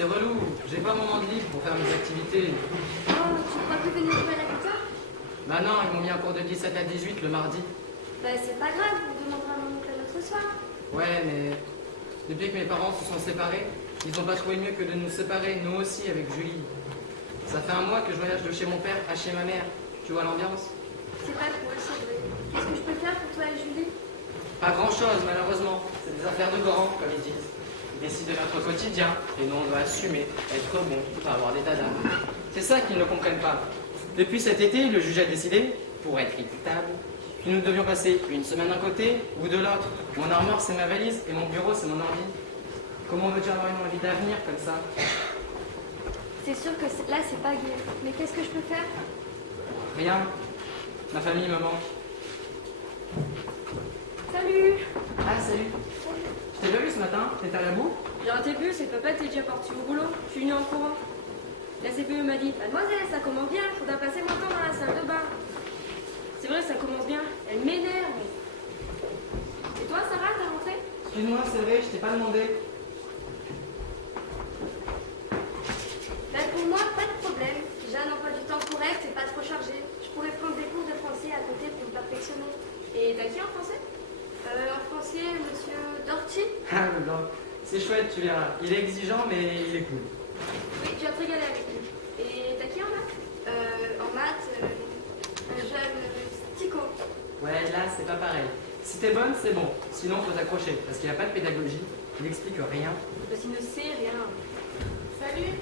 c'est relou. J'ai pas mon moment de libre pour faire mes activités. Oh, tu crois que venir jouer à la guitare? Bah non, ils m'ont mis un cours de 17 à 18 le mardi. Bah c'est pas grave, on demandera à mon oncle un autre soir. Ouais, mais depuis que mes parents se sont séparés, ils ont pas trouvé mieux que de nous séparer, nous aussi, avec Julie. Ça fait un mois que je voyage de chez mon père à chez ma mère. Tu vois l'ambiance? C'est pas cool, c'est vrai. Qu'est-ce que je peux faire pour toi et Julie? Pas grand-chose, malheureusement. C'est des affaires de grands, comme ils disent. Ils décident de notre quotidien, et nous, on doit assumer, être bon, pas avoir d'état d'âme. C'est ça qu'ils ne comprennent pas. Depuis cet été, le juge a décidé, pour être équitable, que nous devions passer une semaine d'un côté ou de l'autre. Mon armoire, c'est ma valise, et mon bureau, c'est mon ordi. Comment veux-tu avoir une envie d'avenir comme ça? C'est sûr que là c'est pas gai. Mais qu'est-ce que je peux faire? Rien. Ma famille me manque. Salut! Ah, salut. Je t'ai pas vu ce matin? T'étais à la boue? J'ai raté le bus et papa était déjà parti au boulot. Je suis venue en courant. La CPE m'a dit, mademoiselle, ça commence bien, faudra passer moins de temps dans la salle de bain. C'est vrai, ça commence bien. Elle m'énerve. Et toi, Sarah, t'es rentrée? Excuse-moi, c'est vrai, je t'ai pas demandé. Bah pour moi, pas de problème. J'ai un emploi du temps correct et pas trop chargé. Je pourrais prendre des cours de français à côté pour me perfectionner. Et t'as qui en français? En français, monsieur Dorty? Ah, le blanc. C'est chouette, tu verras. Il est exigeant, mais il est cool. Oui, tu vas te régaler avec lui. Et t'as qui en maths? En maths, un jeune Tico. Ouais, là, c'est pas pareil. Si t'es bonne, c'est bon. Sinon, faut t'accrocher, parce qu'il n'y a pas de pédagogie. Il explique rien. Parce qu'il ne sait rien. Salut.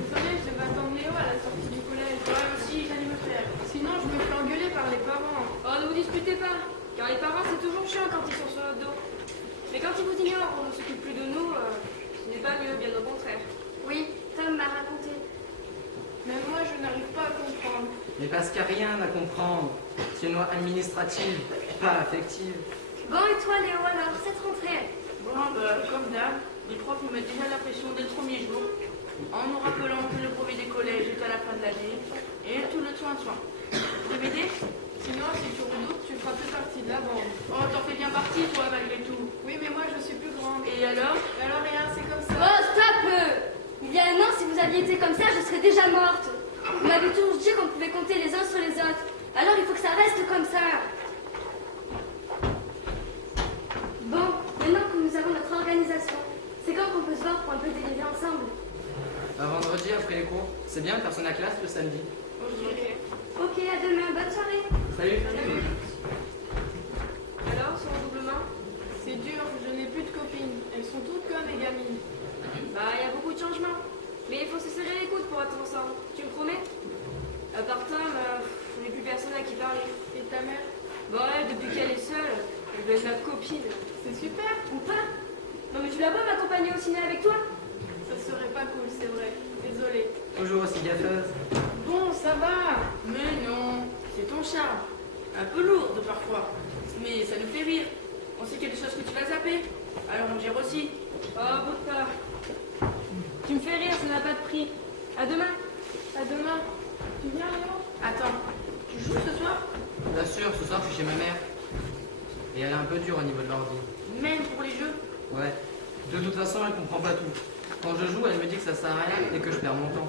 Désolée, je devais attendre Léo à la sortie du collège. Moi aussi, j'allais me faire. Sinon, je me fais engueuler par les parents. Oh, ne vous disputez pas. Car les parents, c'est toujours chiant quand ils sont sur notre dos. Mais quand ils vous ignorent, on ne s'occupe plus de nous, ce n'est pas mieux, bien au contraire. Oui, Tom m'a raconté. Même moi, je n'arrive pas à comprendre. Mais parce qu'il n'y a rien à comprendre. C'est une loi administrative, pas affective. Bon, et toi, Léo, alors, cette rentrée? Bon, comme d'hab, les profs nous mettent déjà la pression dès le premier jour, en nous rappelant que le brevet des collèges est à la fin de l'année, et tout le soin. Tu veux m'aider? Sinon, si tu redoutes, tu feras plus partie de la bande. Oh, t'en fais bien partie, toi, malgré tout. Oui, mais moi, je suis plus grande. Et alors? Alors, rien, c'est comme ça. Oh, stop! Il y a un an, si vous aviez été comme ça, je serais déjà morte. Vous m'avez toujours dit qu'on pouvait compter les uns sur les autres. Alors, il faut que ça reste comme ça. Bon, maintenant que nous avons notre organisation, c'est quand qu'on peut se voir pour un peu délirer ensemble? Un vendredi après les cours. C'est bien, personne à classe le samedi. Oh, je dirais. Ok, à demain, bonne soirée. Salut. Alors, son redoublement? C'est dur, je n'ai plus de copines. Elles sont toutes comme mes gamines. Bah, il y a beaucoup de changements. Mais il faut se serrer les coudes pour être ensemble. Tu me promets? À part Tom, je n'ai plus personne à qui parler. Et ta mère? Bon, ouais, depuis qu'elle est seule, elle doit être ma copine. C'est super. Ou pas? Non, mais tu la vois m'accompagner au ciné avec toi? Ça serait pas cool, c'est vrai. Désolée. Toujours aussi gaffeuse. Bon, ça va. Mais non, c'est ton charme. Un peu lourde parfois. Mais ça nous fait rire. On sait qu'il y a des choses que tu vas zapper. Alors on gère aussi. Oh, boude pas. Tu me fais rire, ça n'a pas de prix. À demain. À demain. Tu viens, Léo? Attends. Tu joues ce soir? Bien sûr, ce soir, je suis chez ma mère. Et elle est un peu dure au niveau de l'ordi. Même pour les jeux? Ouais. De toute façon, elle comprend pas tout. Quand je joue, elle me dit que ça sert à rien et que je perds mon temps.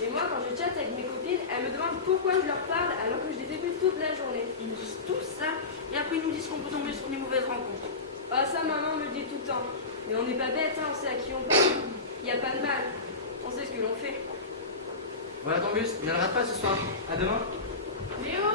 Et moi, quand je chatte avec mes copines, elles me demandent pourquoi je leur parle alors que je les ai vues toute la journée. Ils nous disent tout ça. Et après ils nous disent qu'on peut tomber sur des mauvaises rencontres. Ah, ça, maman me le dit tout le temps. Mais on n'est pas bêtes, hein, on sait à qui on parle. Il n'y a pas de mal. On sait ce que l'on fait. Voilà ton bus, ne le rate pas ce soir. À demain. Léo!